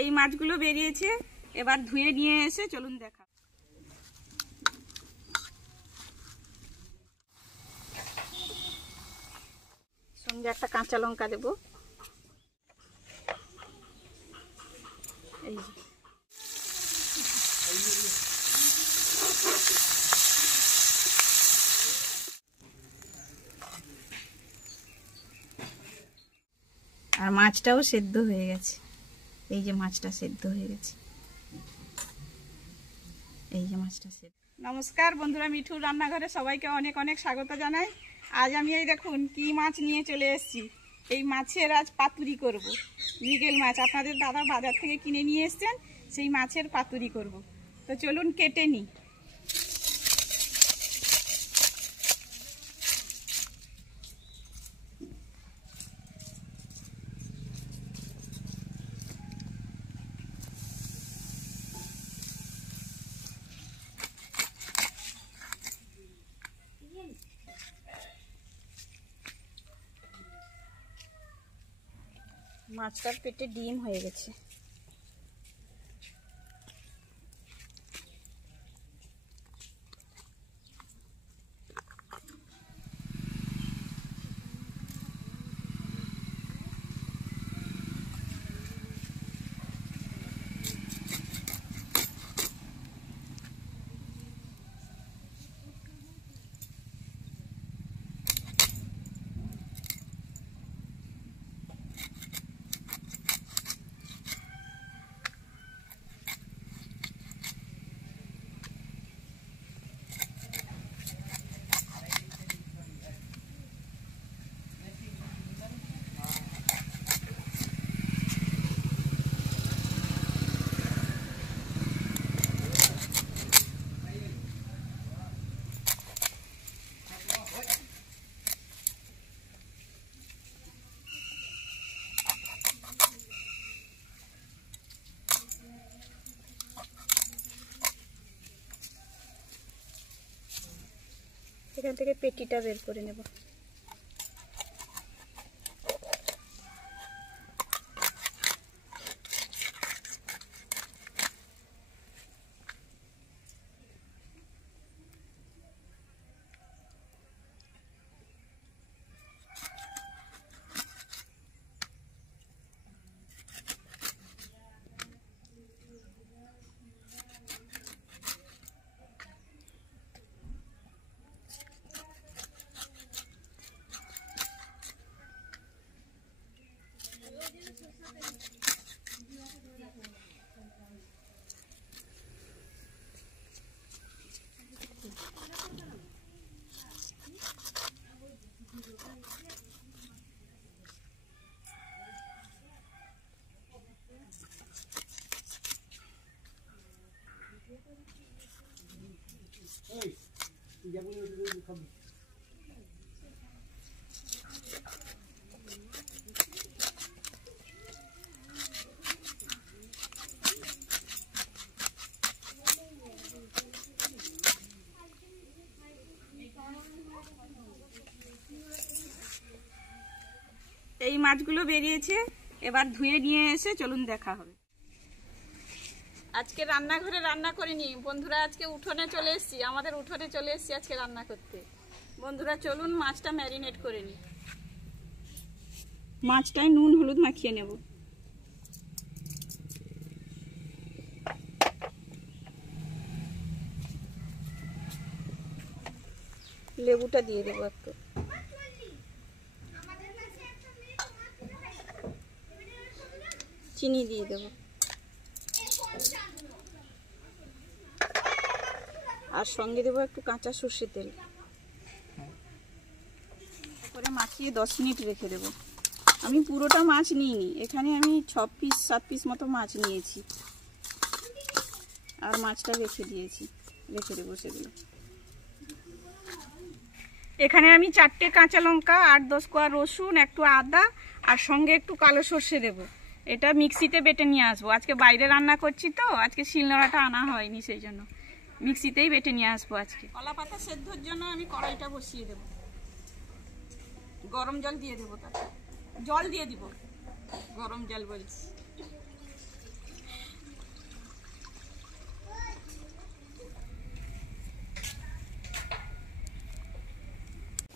এই মাছগুলো বেরিয়েছে, এবার ধুয়ে নিয়ে এসে চলুন দেখা। সঙ্গে একটা কাঁচা লঙ্কা দেবো। এই আর মাছটাও সেদ্ধ হয়ে গেছে। এই যে মাছটা সেদ্ধ হয়ে গেছে, এই যে মাছটা সেদ্ধ। নমস্কার বন্ধুরা, মিঠুর রান্নাঘরে সবাইকে অনেক অনেক স্বাগত জানাই। আজ আমি এই দেখুন কি মাছ নিয়ে চলে এসেছি। এই মাছের আজ পাতুরি করব। মৃগেল মাছ আপনাদের দাদা বাজার থেকে কিনে নিয়ে এসছেন, সেই মাছের পাতুরি করব। তো চলুন কেটে নিই। মাছটার পেটে ডিম হয়ে গেছে। এখান থেকে পেটিটা বের করে নেব। এই মাছগুলো বেরিয়েছে, এবার ধুয়ে নিয়ে এসে চলুন দেখা হবে। আজকে রান্নাঘরে রান্না করিনি বন্ধুরা, আজকে উঠোনে চলে এসেছি। আমাদের উঠোনে চলে এসেছি আজকে রান্না করতে। বন্ধুরা চলুন মাছটা ম্যারিনেট করে নিই। মাছটায় নুন হলুদ মাখিয়ে নেব। লেবুটা দিয়ে দেবো একটু। চিনি দিয়ে দেবো আর সঙ্গে দেবো একটু কাঁচা সর্ষের তেল। করে মাখিয়ে 10 মিনিট রেখে দেবো। আমি পুরোটা মাছ নিইনি, এখানে আমি 6 পিস 7 পিস মতো মাছ নিয়েছি আর মাছটা রেখে দেবো সেগুলো। এখানে আমি 4টে কাঁচা লঙ্কা, 8-10 কোয়া রসুন, একটু আদা আর সঙ্গে একটু কালো সর্ষে দেবো। এটা মিক্সিতে বেটে নিয়ে আসবো। আজকে বাইরে রান্না করছি তো, আজকে শিলনোড়াটা আনা হয়নি, সেই জন্য মিক্সিতেই বেটে নিয়ে আসবো আজকে। কলা পাতা সেদ্ধর জন্য আমি কড়াইটা বসিয়ে দেবো। গরম জল দিয়ে দেবো, তাতে জল দিয়ে দিব, গরম জল বলছি।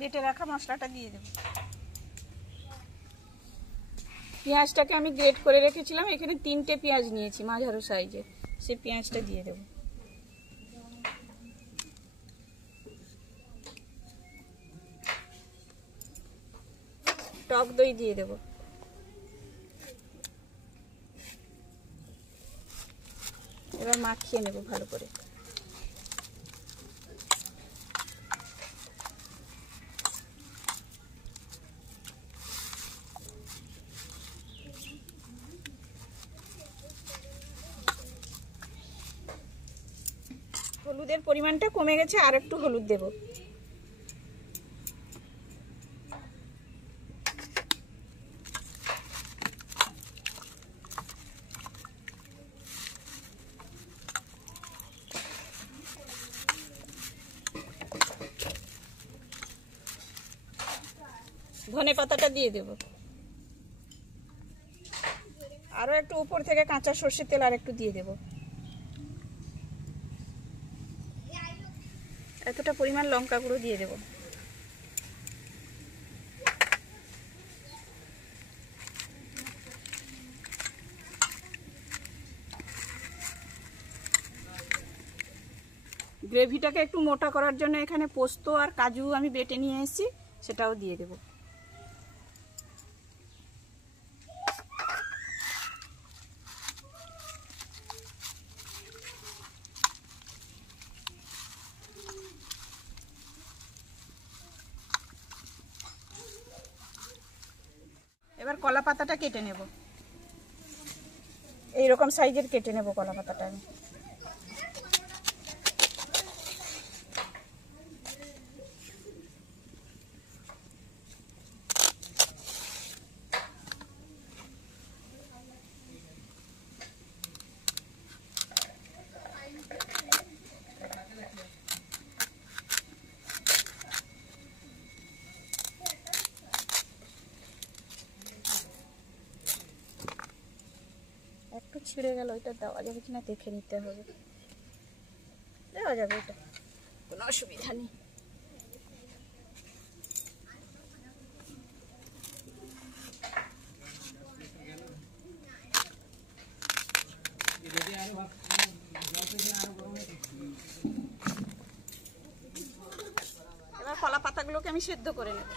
বেটে রাখা মশলাটা দিয়ে দেব। পেঁয়াজটাকে আমি গ্রেট করে রেখেছিলাম, এখানে 3টে পেঁয়াজ নিয়েছি মাঝারো সাইজের, সেই পেঁয়াজটা দিয়ে দেব। টক দই দিয়ে দেব। এবার মাখিয়ে নেব ভালো করে। হলুদের পরিমাণটা কমে গেছে, আর একটু হলুদ দেব। ধনে পাতাটা দিয়ে দেব। আরো একটু উপর থেকে কাঁচা সর্ষের তেল আর একটু দিয়ে দেব। এতটা পরিমাণ লঙ্কা গুঁড়ো দিয়ে দেব। গ্রেভিটাকে একটু মোটা করার জন্য এখানে পোস্ত আর কাজু আমি বেটে নিয়ে এসেছি, সেটাও দিয়ে দেব। এবার কলা পাতাটা কেটে নেব, এইরকম সাইজের কেটে নেব কলা পাতাটা আমি। একটু ছিঁড়ে গেল, এটা দেওয়া যাবে কিনা দেখে নিতে হবে। দেওয়া যাবে, এটা কোনো অসুবিধা নেই। এবার কলা পাতাগুলোকে আমি সেদ্ধ করে নেব।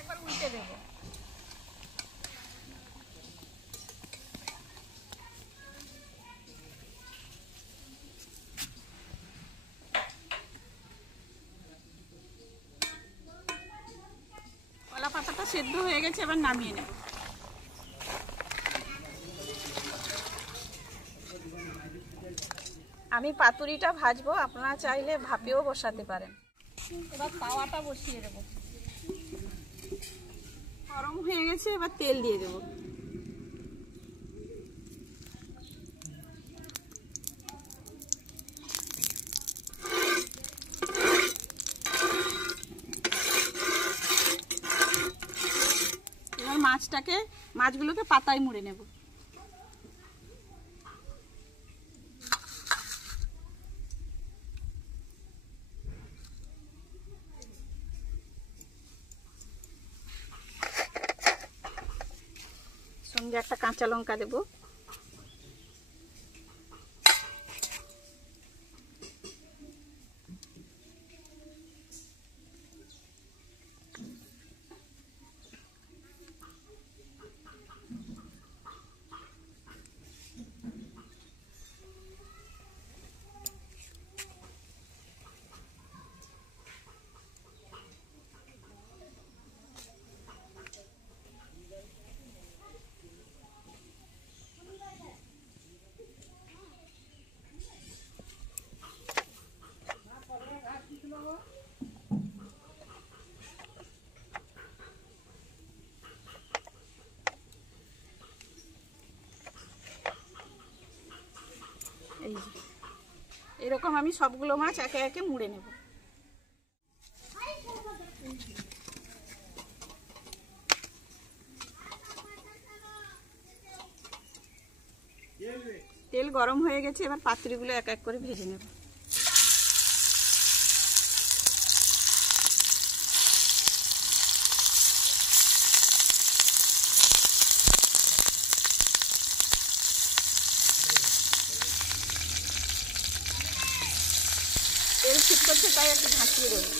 একবার উল্টে দেব। কলা পাতাটা সেদ্ধ হয়ে গেছে, এবার নামিয়ে নেব। আমি পাতুরিটা ভাজবো, আপনারা চাইলে ভাপেও বসাতে পারেন। এবার তাওয়াটা বসিয়ে দেব। গরম হয়ে গেছে, এবার তেল দিয়ে দেব। এবার মাছগুলোকে পাতায় মুড়ে নেব। সঙ্গে একটা কাঁচা লঙ্কা দেব। এরকম আমি সবগুলো মাছ একে একে মুড়ে নেব। তেল গরম হয়ে গেছে, এবার পাতুরিগুলো এক এক করে ভেজে নেব। তেল ঠিক করছে তাই একটু ঢাকিয়ে দেবো,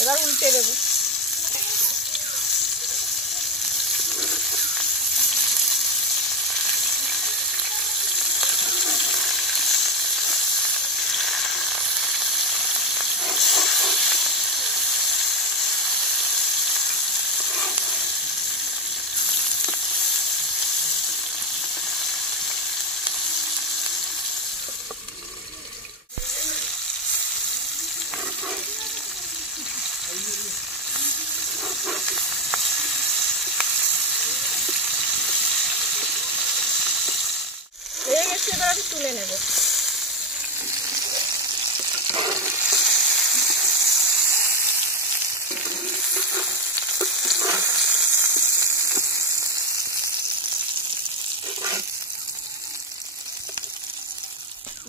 এবার উল্টে দেবো। হয়ে গেছে, এবার আমি তুলে নেব।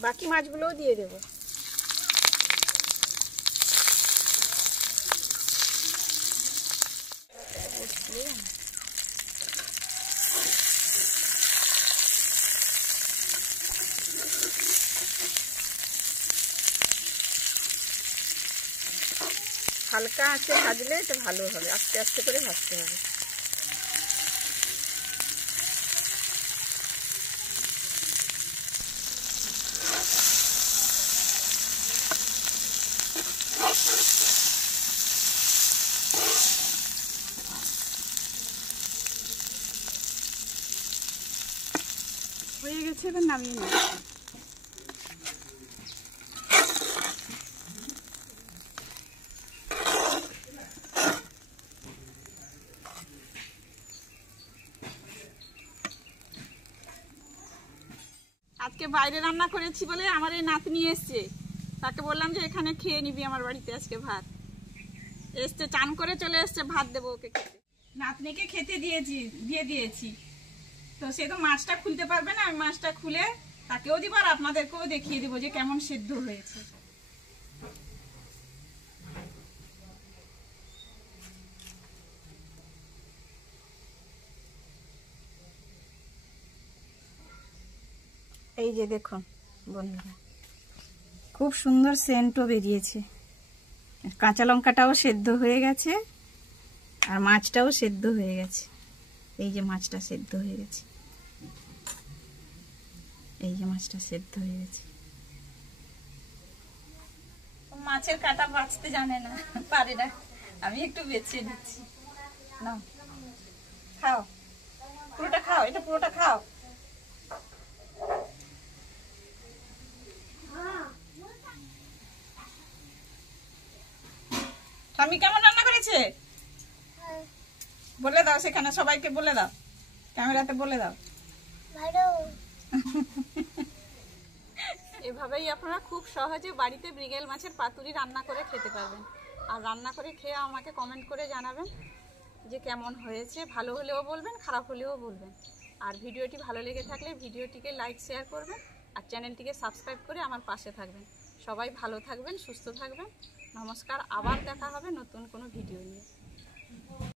বাকি মাছগুলোও দিয়ে দেব। হালকা আঁচে ভাজলে এটা ভালো হবে, আস্তে আস্তে করে ভাজতে হবে। হয়ে গেছে, এবার নামিয়ে নেব। আজকে বাইরে রান্না করেছি বলে আমার এই নাতনি এসছে, তাকে বললাম যে এখানে খেয়ে নিবি আমার বাড়িতে আজকে ভাত। এসছে, চান করে চলে এসছে, ভাত দেবো ওকে খেতে। নাতনিকে খেতে দিয়ে দিয়েছি, তো সে তো মাছটা খুলতে পারবে না, আমি মাছটা খুলে তাকেও দিব আর আপনাদেরকেও দেখিয়ে দেবো যে কেমন সেদ্ধ হয়েছে। এই যে দেখুন বন্ধুরা, খুব সুন্দর সেন্টও বেরিয়েছে। কাঁচা লঙ্কাটাও সেদ্ধ হয়ে গেছে আর মাছটাও সেদ্ধ হয়ে গেছে। এই যে মাছটা সেদ্ধ হয়ে গেছে, এই যে মাছটা সেদ্ধ হয়ে গেছে। মাছের কাঁটা বাছতে জানে না, পারে না, আমি একটু বেছে দিচ্ছি। নাও খাও, পুরোটা খাও, এটা পুরোটা খাও। স্বামী কেমন রান্না করেছে বলে দাও, সেখানে সবাইকে বলে দাও, ক্যামেরাতে বলে দাও। এভাবেই আপনারা খুব সহজে বাড়িতে মৃগেল মাছের পাতুরি রান্না করে খেতে পারবেন। আর রান্না করে খেয়ে আমাকে কমেন্ট করে জানাবেন যে কেমন হয়েছে। ভালো হলেও বলবেন, খারাপ হলেও বলবেন। আর ভিডিওটি ভালো লেগে থাকলে ভিডিওটিকে লাইক শেয়ার করবেন আর চ্যানেলটিকে সাবস্ক্রাইব করে আমার পাশে থাকবেন। সবাই ভালো থাকবেন, সুস্থ থাকবেন। নমস্কার, আবার দেখা হবে নতুন কোনো ভিডিও নিয়ে।